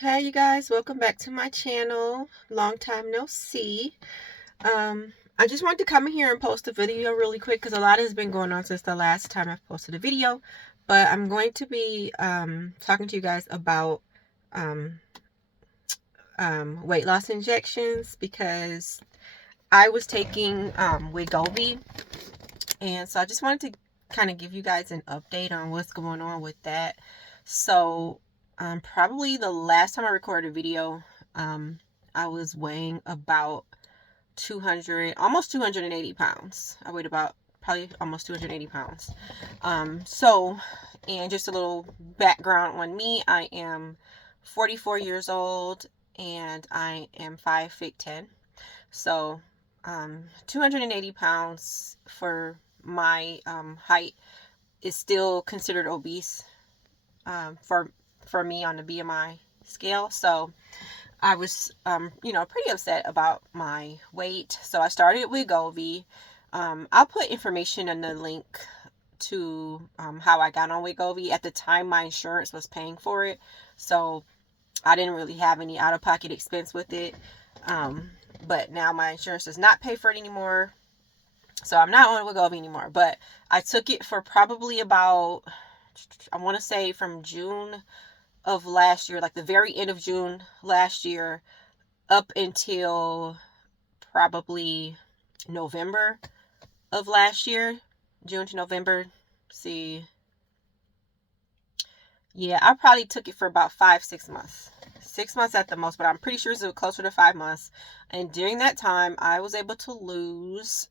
Hey you guys, welcome back to my channel. Long time no see. I just wanted to come in here and post a video really quick because a lot has been going on since the last time I've posted a video. But I'm going to be talking to you guys about um, weight loss injections because I was taking Wegovy, and so I just wanted to kind of give you guys an update on what's going on with that. So probably the last time I recorded a video, I was weighing about 200, almost 280 pounds. I weighed about probably almost 280 pounds. And just a little background on me, I am 44 years old and I am 5'10". So 280 pounds for my height is still considered obese for me on the BMI scale. So I was, pretty upset about my weight. So I started with Wegovy. I'll put information in the link to how I got on Wegovy. At the time, my insurance was paying for it, so I didn't really have any out-of-pocket expense with it. But now my insurance does not pay for it anymore, so I'm not on Wegovy anymore. But I took it for probably about, I want to say from June of last year, like the very end of June last year, up until probably November of last year. June to November. See, yeah, I probably took it for about 5, 6 months. 6 months at the most, but I'm pretty sure it's closer to 5 months. And during that time, I was able to lose,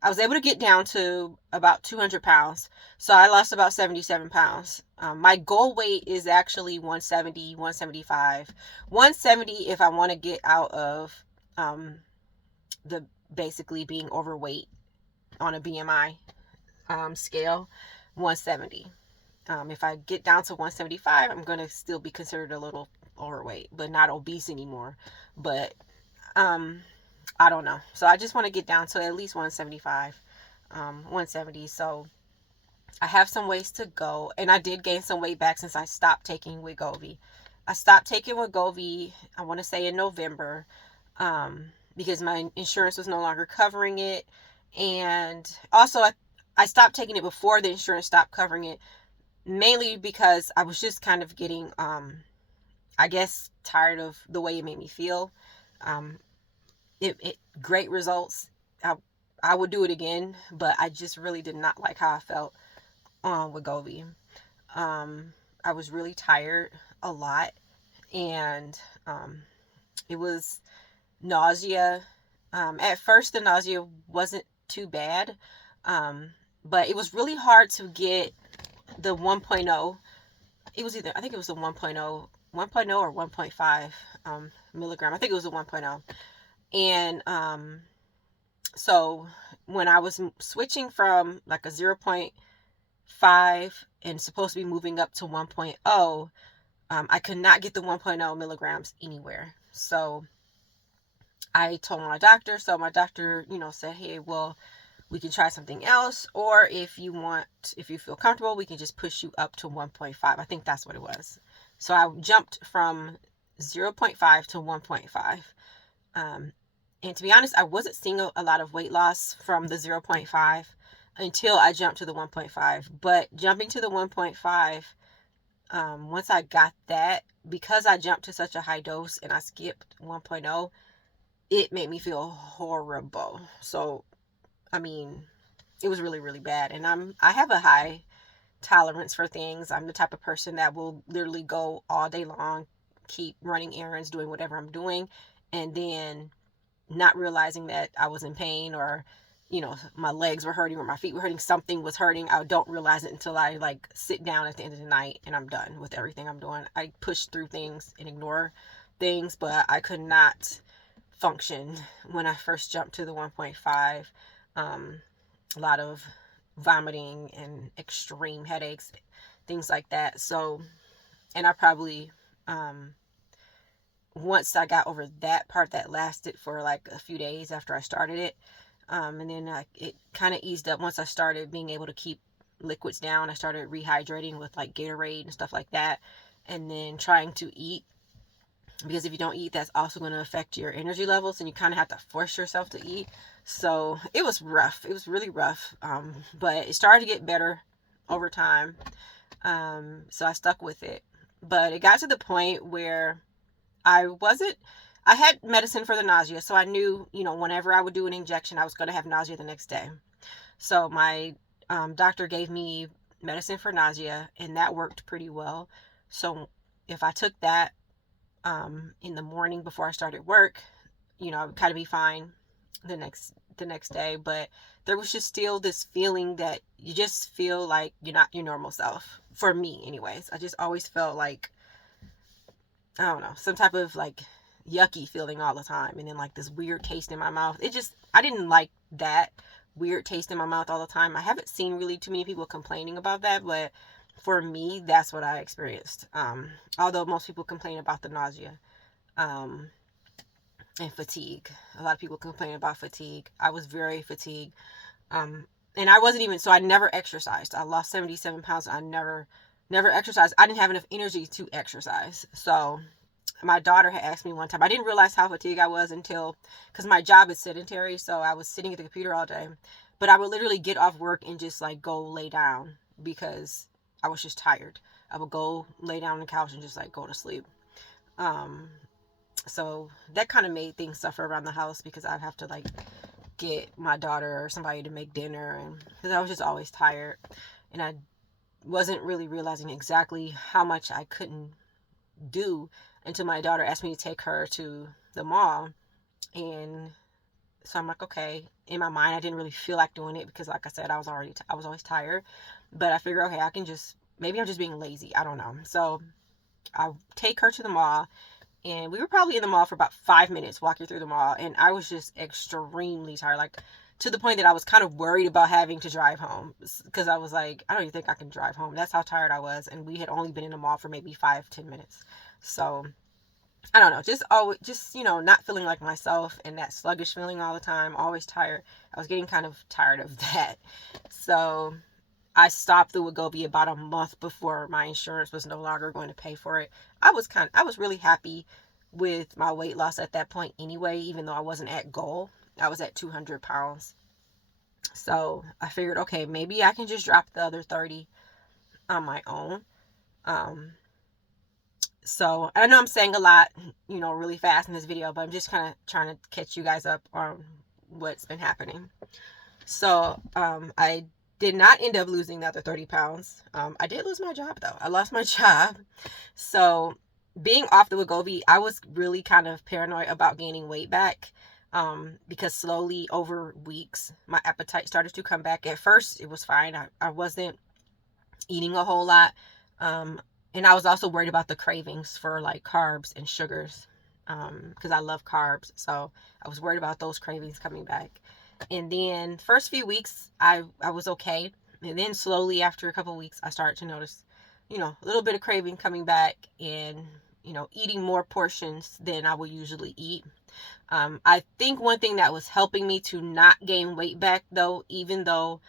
I was able to get down to about 200 pounds. So I lost about 77 pounds. My goal weight is actually 170, 175. 170 if I want to get out of the basically being overweight on a BMI scale. 170. If I get down to 175, I'm going to still be considered a little overweight, but not obese anymore. But I don't know. So I just want to get down to at least 175, 170. So I have some ways to go. And I did gain some weight back since I stopped taking Wegovy. I stopped taking Wegovy, I want to say in November, because my insurance was no longer covering it. And also, I stopped taking it before the insurance stopped covering it, mainly because I was just kind of getting, I guess, tired of the way it made me feel. Um, it great results. I would do it again, but I just really did not like how I felt on Wegovy. I was really tired a lot, and it was nausea. At first, the nausea wasn't too bad, but it was really hard to get the 1.0. It was either, I think it was the 1.0, 1.0 or 1.5 milligram. I think it was the 1.0. And so when I was switching from like a 0.5 and supposed to be moving up to 1.0, I could not get the 1.0 milligrams anywhere. So I told my doctor. So my doctor, said, hey, well, we can try something else. Or if you feel comfortable, we can just push you up to 1.5. I think that's what it was. So I jumped from 0.5 to 1.5. And to be honest, I wasn't seeing a lot of weight loss from the 0.5 until I jumped to the 1.5. But jumping to the 1.5, once I got that, because I jumped to such a high dose and I skipped 1.0, it made me feel horrible. So, I mean, it was really, really bad. And I have a high tolerance for things. I'm the type of person that will literally go all day long, keep running errands, doing whatever I'm doing, and then not realizing that I was in pain, or my legs were hurting or my feet were hurting, something was hurting. I don't realize it until I sit down at the end of the night and I'm done with everything I'm doing. I push through things and ignore things, but I could not function when I first jumped to the 1.5. A lot of vomiting and extreme headaches, things like that. So, and I probably once I got over that part, that lasted for like a few days after I started it. And then it kind of eased up once I started being able to keep liquids down. I started rehydrating with like Gatorade and stuff like that. and then trying to eat, because if you don't eat, that's also going to affect your energy levels, and you kind of have to force yourself to eat. So it was rough. It was really rough. But it started to get better over time. So I stuck with it. But it got to the point where I had medicine for the nausea. So I knew, whenever I would do an injection, I was going to have nausea the next day. So my doctor gave me medicine for nausea, and that worked pretty well. So if I took that in the morning before I started work, I would kind of be fine the next day. But there was just still this feeling that you just feel like you're not your normal self. For me, anyways, I just always felt like, I don't know, some type of like yucky feeling all the time, and then like this weird taste in my mouth. I didn't like that weird taste in my mouth all the time. I haven't seen really too many people complaining about that, but for me, that's what I experienced. Although most people complain about the nausea, and fatigue. A lot of people complain about fatigue. I was very fatigued. And I wasn't even, so I never exercised. I lost 77 pounds. I never exercised. I didn't have enough energy to exercise. So my daughter had asked me one time, I didn't realize how fatigued I was until, because my job is sedentary. So I was sitting at the computer all day, but I would literally get off work and just like go lay down because I was just tired. I would go lay down on the couch and just like go to sleep. So that kind of made things suffer around the house, because I'd have to like get my daughter or somebody to make dinner, and because I was just always tired, and I wasn't really realizing exactly how much I couldn't do until my daughter asked me to take her to the mall. And so I'm like, okay. In my mind, I didn't really feel like doing it because, like I said, I was always tired. But I figured, okay, maybe I'm just being lazy. I don't know. So I take her to the mall, and we were probably in the mall for about 5 minutes walking through the mall, and I was just extremely tired, like to the point that I was kind of worried about having to drive home, because I was like, I don't even think I can drive home. That's how tired I was, and we had only been in the mall for maybe 5-10 minutes. So I don't know, just not feeling like myself, and that sluggish feeling all the time, always tired. I was getting kind of tired of that. So I stopped the Wegovy about a month before my insurance was no longer going to pay for it. I was really happy with my weight loss at that point anyway, even though I wasn't at goal. I was at 200 pounds. So I figured, okay, maybe I can just drop the other 30 on my own. So I know I'm saying a lot, really fast in this video, but I'm just kind of trying to catch you guys up on what's been happening. So I did not end up losing the other 30 pounds. I did lose my job though. I lost my job. So being off the Wegovy, I was really kind of paranoid about gaining weight back. Because slowly over weeks, my appetite started to come back. At first, it was fine. I wasn't eating a whole lot. And I was also worried about the cravings for like carbs and sugars. Because I love carbs. So I was worried about those cravings coming back. And then first few weeks, I was okay. And then slowly after a couple of weeks, I started to notice, a little bit of craving coming back, and, eating more portions than I would usually eat. I think one thing that was helping me to not gain weight back though, even though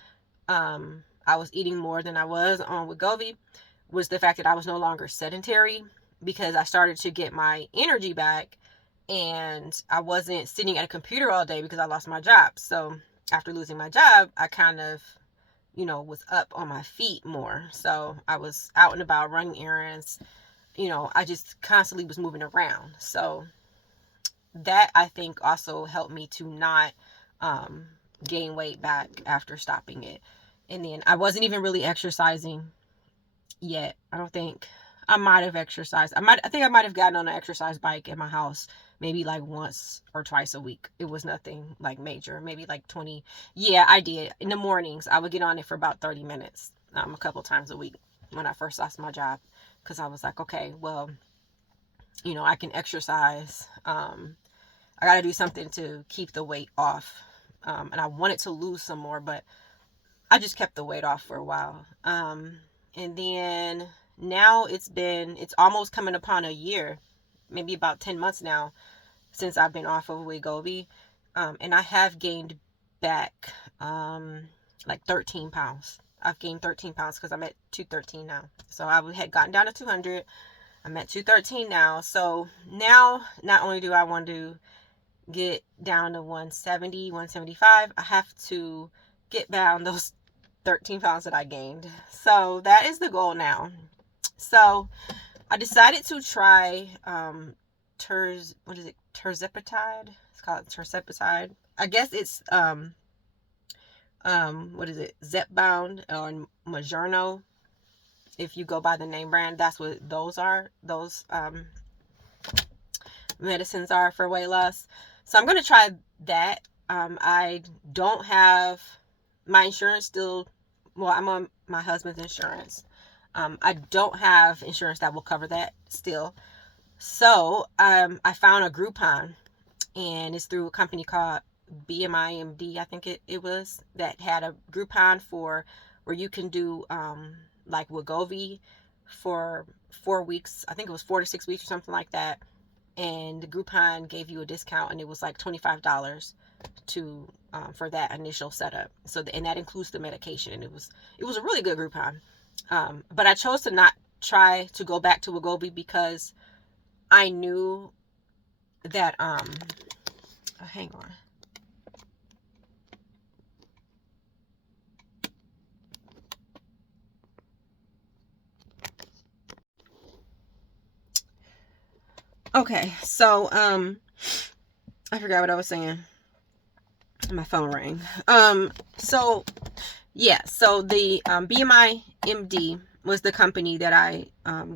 I was eating more than I was on Wegovy, was the fact that I was no longer sedentary, because I started to get my energy back. And I wasn't sitting at a computer all day because I lost my job. So after losing my job, I kind of, was up on my feet more. So I was out and about running errands. I just constantly was moving around. So that, I think, also helped me to not gain weight back after stopping it. And then I wasn't even really exercising yet. I don't think I might have exercised. I think I might have gotten on an exercise bike at my house maybe like once or twice a week. It was nothing like major, maybe like 20. Yeah, I did. In the mornings, I would get on it for about 30 minutes, a couple times a week when I first lost my job, because I was like, okay, well, I can exercise. I got to do something to keep the weight off. And I wanted to lose some more, but I just kept the weight off for a while. And then now it's almost coming upon a year, maybe about 10 months now, since I've been off of Wegovy. And I have gained back like 13 pounds. I've gained 13 pounds because I'm at 213 now. So I had gotten down to 200. I'm at 213 now. So now, not only do I want to get down to 170, 175, I have to get down those 13 pounds that I gained. So that is the goal now. So I decided to try Tirzepatide. It's called Tirzepatide. I guess it's Zepbound or Majerno. If you go by the name brand, that's what those are. Those medicines are for weight loss. So I'm going to try that. I don't have my insurance still. Well, I'm on my husband's insurance. I don't have insurance that will cover that still. So I found a Groupon, and it's through a company called BMIMD, I think it was, that had a Groupon for where you can do like Wegovy for 4 weeks. I think it was 4 to 6 weeks or something like that. And the Groupon gave you a discount, and it was like $25 to for that initial setup. So and that includes the medication, and it was a really good Groupon. But I chose to not try to go back to Wegovy because I knew that hang on. Okay, so I forgot what I was saying. My phone rang. So yeah, so the BMI MD was the company that I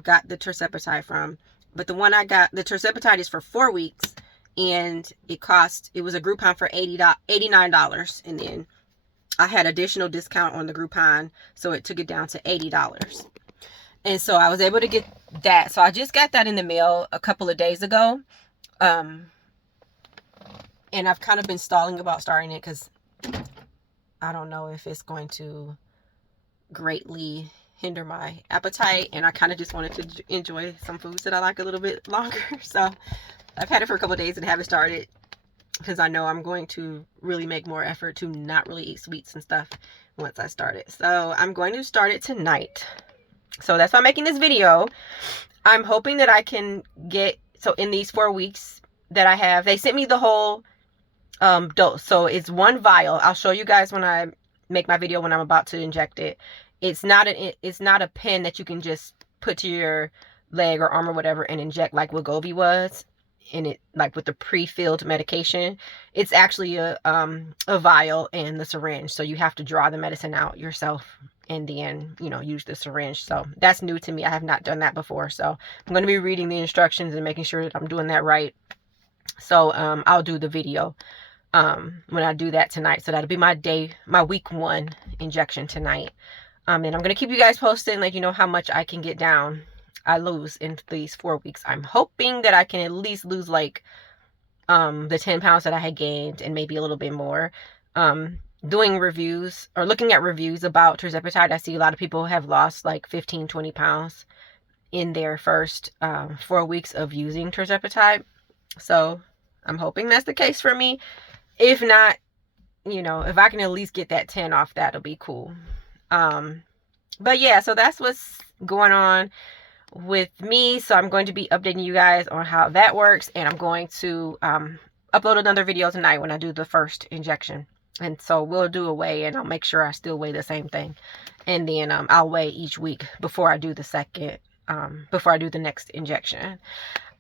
got the Tirzepatide from. But the one I got, the Tirzepatide, is for 4 weeks, and it was a Groupon for $89, and then I had additional discount on the Groupon, so it took it down to $80. And so I was able to get that. So I just got that in the mail a couple of days ago. And I've kind of been stalling about starting it because I don't know if it's going to greatly hinder my appetite, and I kind of just wanted to enjoy some foods that I like a little bit longer. So I've had it for a couple of days and haven't started because I know I'm going to really make more effort to not really eat sweets and stuff once I start it. So I'm going to start it tonight. So that's why I'm making this video. I'm hoping that I can get, so in these 4 weeks that I have, they sent me the whole dose. So it's 1 vial. I'll show you guys when I make my video when I'm about to inject it. It's not a pen that you can just put to your leg or arm or whatever and inject like Wegovy was, in it, like with the pre-filled medication. It's actually a vial and the syringe. So you have to draw the medicine out yourself and then, use the syringe. So that's new to me. I have not done that before. So I'm going to be reading the instructions and making sure that I'm doing that right. So I'll do the video when I do that tonight. So that'll be my week 1 injection tonight. And I'm going to keep you guys posted and let you know how much I can get down. I lose in these 4 weeks. I'm hoping that I can at least lose like the 10 pounds that I had gained and maybe a little bit more. Doing reviews or looking at reviews about Tirzepatide, I see a lot of people have lost like 15, 20 pounds in their first 4 weeks of using Tirzepatide. So I'm hoping that's the case for me. If not, if I can at least get that 10 off, that'll be cool. But yeah, so that's what's going on with me. So I'm going to be updating you guys on how that works, and I'm going to upload another video tonight when I do the first injection. And so we'll do a weigh, and I'll make sure I still weigh the same thing, and then I'll weigh each week before I do the next injection.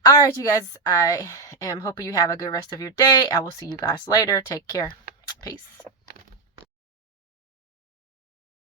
All right, you guys, I am hoping you have a good rest of your day. I will see you guys later. Take care. Peace.